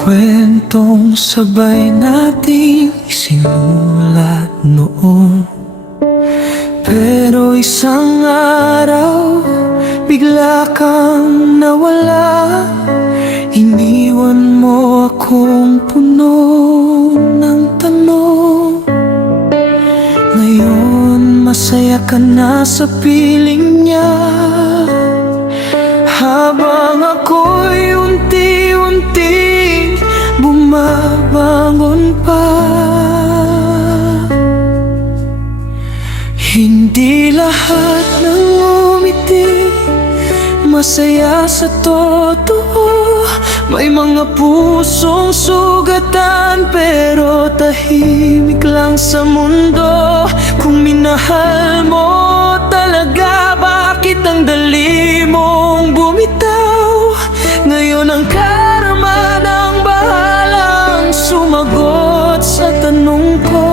kwentong sabay nating isinulat noon. Pero isang araw, bigla kang nawala. Iniwan mo akong puno ng tanong. Ngayon masaya ka na sa piling niya, habang ako'y unti-unting bumabangon pa. Hindi lahat ng umiti masaya sa totoo. May mga pusong sugatan pero tahimik lang sa mundo. Kung minahal mo talaga, bakit ang dali mong bumitaw? Ngayon ang karma ng bahalang sumagot sa tanong ko.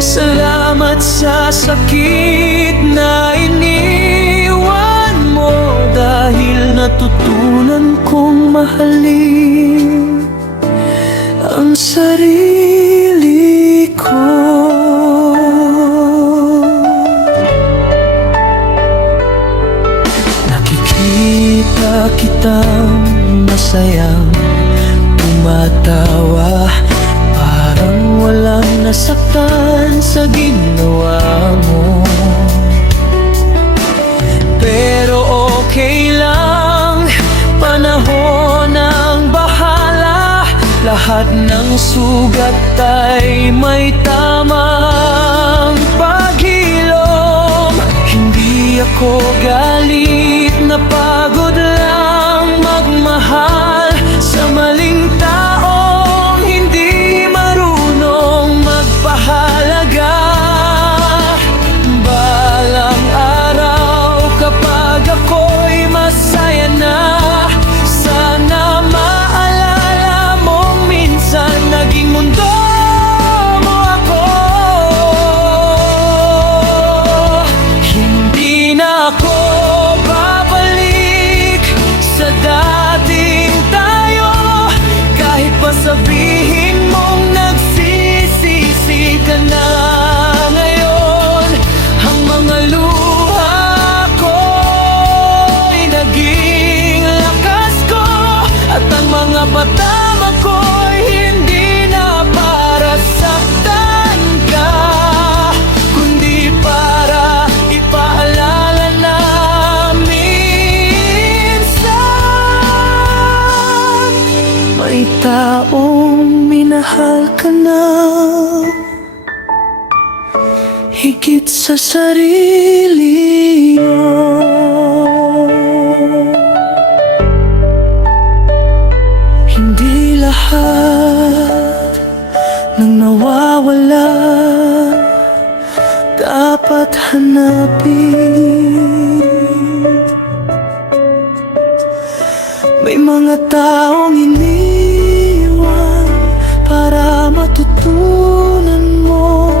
Salamat sa sakit na iniwan mo, dahil natutunan kong mahalin ang sarili ko. Nakikita kitang masayang tumatawa, parang walang nasaktan sa ginawa mo. Pero okay lang, panahon ang bahala. Lahat ng sugat ay may tamang paghilom. Hindi ako galit, napagod lang magmahal sa maling taong hindi marunong magpahalaga. Balang araw kapag ako'y masaya na, sana maalala mong minsan naging mundo mo ako. Hindi na ako babalik sa dating tayo, kahit pa sabihin mong nagsisisi ka na ngayon. Ang mga luha ko'y naging lakas ko, at ang mga patama ko'y hindi na para saktan ka, kundi para ipaalala na minsan may taong minahal ka na higit sa sarili mo. Hindi lahat ng nawawala dapat hanapin. May mga taong iniwan para matutunan mo.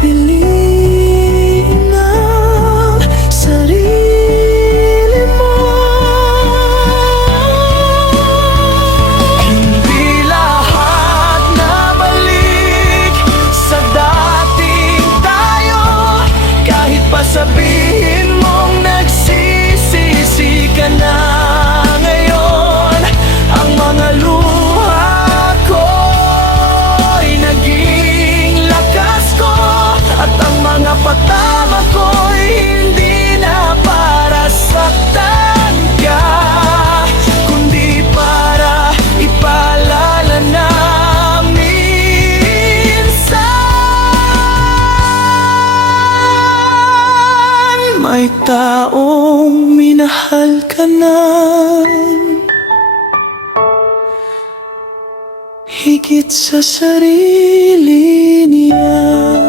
Piliin ang sarili mo. Hindi lahat na balik sa dating tayo, kahit pa sabihin mong nagsisisi ka na ngayon. Ang mga luha ko'y naging lakas ko, at ang mga patama ko'y hindi na para saktan ka, kundi para ipaalala na minsan may taong minahal ka na higit sa sarili niya.